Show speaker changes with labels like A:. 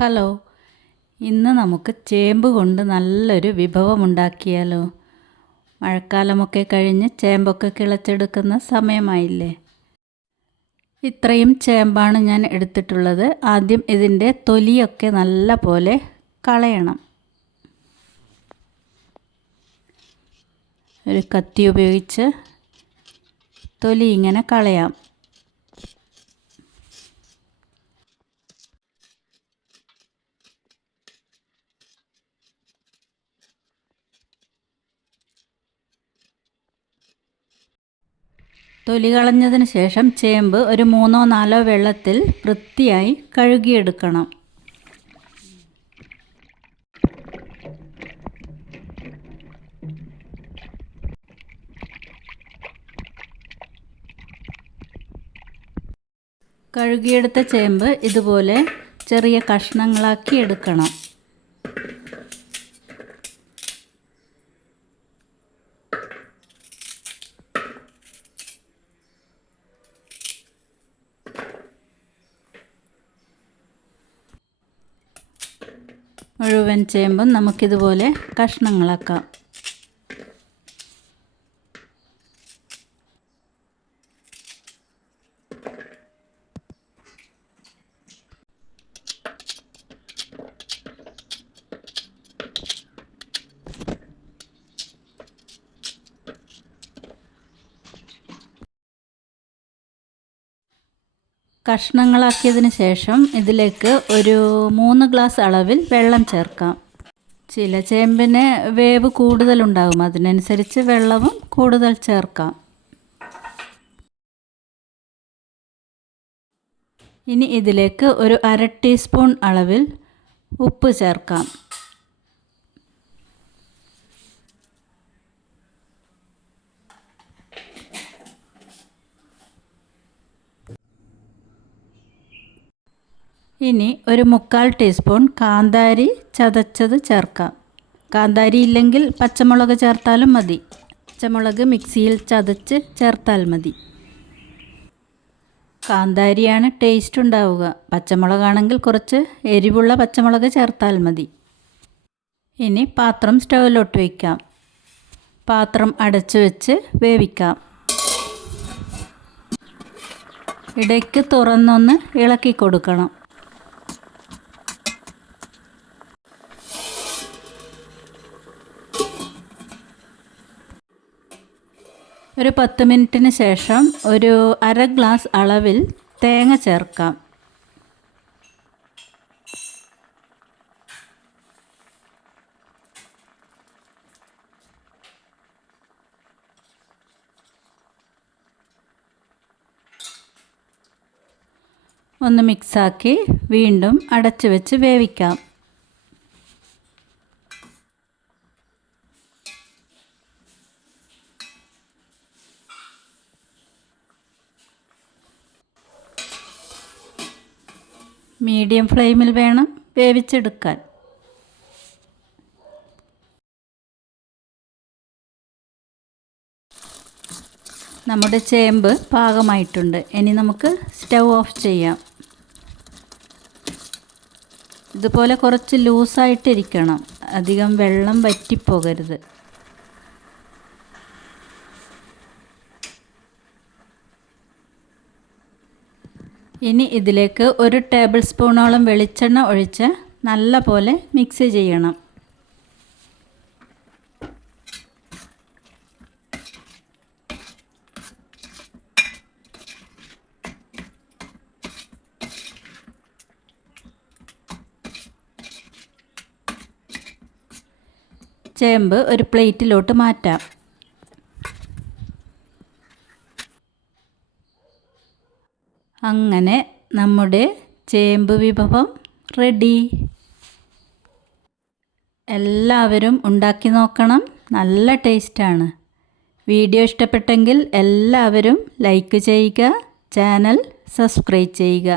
A: Hello. ഇന്ന് നമുക്ക് ചേമ്പ് കൊണ്ട് നല്ലൊരു വിഭവം ഉണ്ടാക്കിയാലോ മഴക്കാലമൊക്കെ കഴിഞ്ഞ് ചേമ്പൊക്കെ കിളച്ചെടുക്കുന്ന സമയമായില്ലേ? ഇത്രയും ചേമ്പാണ് ഞാൻ എടുത്തിട്ടുള്ളത്. ആദ്യം ഇതിന്റെ തൊലിയൊക്കെ നല്ല പോലെ കളയണം. ഒരു കത്തി ഉപയോഗിച്ച് തൊലി ഇങ്ങനെ കളയാം. തൊലി കളഞ്ഞതിന് ശേഷം ചേമ്പ് ഒരു മൂന്നോ നാലോ വെള്ളത്തിൽ വൃത്തിയായി കഴുകിയെടുക്കണം. കഴുകിയെടുത്ത ചേമ്പ് ഇതുപോലെ ചെറിയ കഷ്ണങ്ങളാക്കി എടുക്കണം. മുഴുവൻ ചേമ്പും നമുക്കിതുപോലെ കഷ്ണങ്ങളാക്കാം. കഷ്ണങ്ങളാക്കിയതിന് ശേഷം ഇതിലേക്ക് ഒരു മൂന്ന് ഗ്ലാസ് അളവിൽ വെള്ളം ചേർക്കാം. ചില ചേമ്പിന് വേവ് കൂടുതലുണ്ടാകും. അതിനനുസരിച്ച് വെള്ളവും കൂടുതൽ ചേർക്കാം. ഇനി ഇതിലേക്ക് ഒരു അര ടീസ്പൂൺ അളവിൽ ഉപ്പ് ചേർക്കാം. ഇനി ഒരു മുക്കാൽ ടീസ്പൂൺ കാന്താരി ചതച്ചത് ചേർക്കാം. കാന്താരി ഇല്ലെങ്കിൽ പച്ചമുളക് ചേർത്താലും മതി. പച്ചമുളക് മിക്സിയിൽ ചതച്ച് ചേർത്താൽ മതി. കാന്താരിയാണ് ടേസ്റ്റ് ഉണ്ടാവുക. പച്ചമുളകാണെങ്കിൽ കുറച്ച് എരിവുള്ള പച്ചമുളക് ചേർത്താൽ മതി. ഇനി പാത്രം സ്റ്റൗവിലോട്ട് വയ്ക്കാം പാത്രം അടച്ചു വെച്ച് വേവിക്കാം. ഇടയ്ക്ക് തുറന്നൊന്ന് ഇളക്കി കൊടുക്കണം. ഒരു പത്ത് മിനിറ്റിന് ശേഷം ഒരു അര ഗ്ലാസ് അളവിൽ തേങ്ങ ചേർക്കാം. ഒന്ന് മിക്സാക്കി വീണ്ടും അടച്ചു വെച്ച് വേവിക്കാം. മീഡിയം ഫ്ലെയിമിൽ വേണം വേവിച്ചെടുക്കാൻ. നമ്മുടെ ചേമ്പ് പാകമായിട്ടുണ്ട്. ഇനി നമുക്ക് സ്റ്റൗ ഓഫ് ചെയ്യാം. ഇതുപോലെ കുറച്ച് ലൂസായിട്ടിരിക്കണം. അധികം വെള്ളം വറ്റിപ്പോകരുത്. ഇനി ഇതിലേക്ക് ഒരു ടേബിൾ സ്പൂണോളം വെളിച്ചെണ്ണ ഒഴിച്ച് നല്ല പോലെ മിക്സ് ചെയ്യണം. ചേമ്പ് ഒരു പ്ലേറ്റിലോട്ട് മാറ്റാം. അങ്ങനെ നമ്മുടെ ചേമ്പ് വിഭവം റെഡി എല്ലാവരും ഉണ്ടാക്കി നോക്കണം. നല്ല ടേസ്റ്റാണ് വീഡിയോ ഇഷ്ടപ്പെട്ടെങ്കിൽ എല്ലാവരും ലൈക്ക് ചെയ്യുക ചാനൽ സബ്സ്ക്രൈബ് ചെയ്യുക.